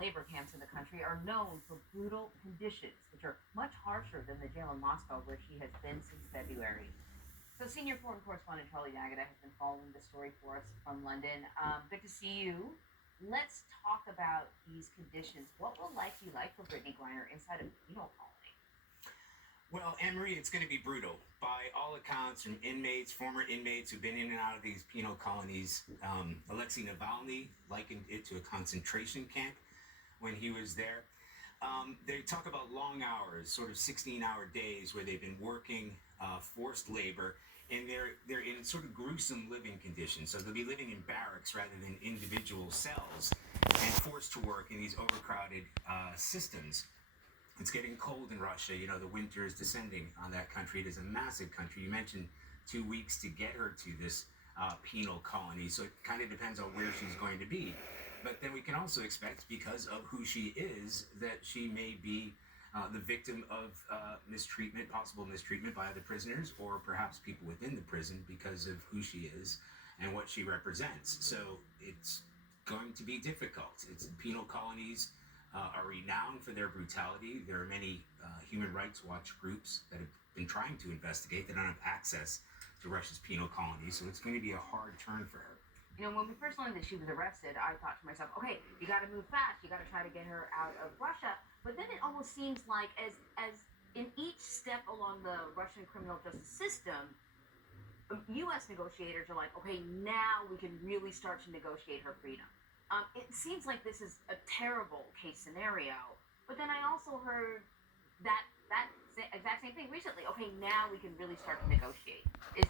labor camps in the country are known for brutal conditions, which are much harsher than the jail in Moscow, where she has been since February. So, senior foreign correspondent Charlie Nagata has been following the story for us from London. Good to see you. Let's talk about these conditions. What will life be like for Brittney Griner inside a penal colony? Well, Anne-Marie, it's going to be brutal. By all accounts, from inmates, former inmates who've been in and out of these penal colonies, Alexei Navalny likened it to a concentration camp when he was there. They talk about long hours, sort of 16-hour days where they've been working forced labor, and they're in sort of gruesome living conditions. So they'll be living in barracks rather than individual cells, and forced to work in these overcrowded systems. It's getting cold in Russia. You know, the winter is descending on that country. It is a massive country. You mentioned 2 weeks to get her to this penal colony, so it kind of depends on where she's going to be. But then we can also expect, because of who she is, that she may be the victim of mistreatment, possible mistreatment by other prisoners, or perhaps people within the prison because of who she is and what she represents. So it's going to be difficult. Penal colonies are renowned for their brutality. There are many human rights watch groups that have been trying to investigate. They don't have access to Russia's penal colonies, so it's going to be a hard turn for her. You know, when we first learned that she was arrested, I thought to myself, okay, you got to move fast. You got to try to get her out of Russia. But then it almost seems like as in each step along the Russian criminal justice system, U.S. negotiators are like, okay, now we can really start to negotiate her freedom. It seems like this is a terrible case scenario. But then I also heard that exact same thing recently. Okay, now we can really start to negotiate. Is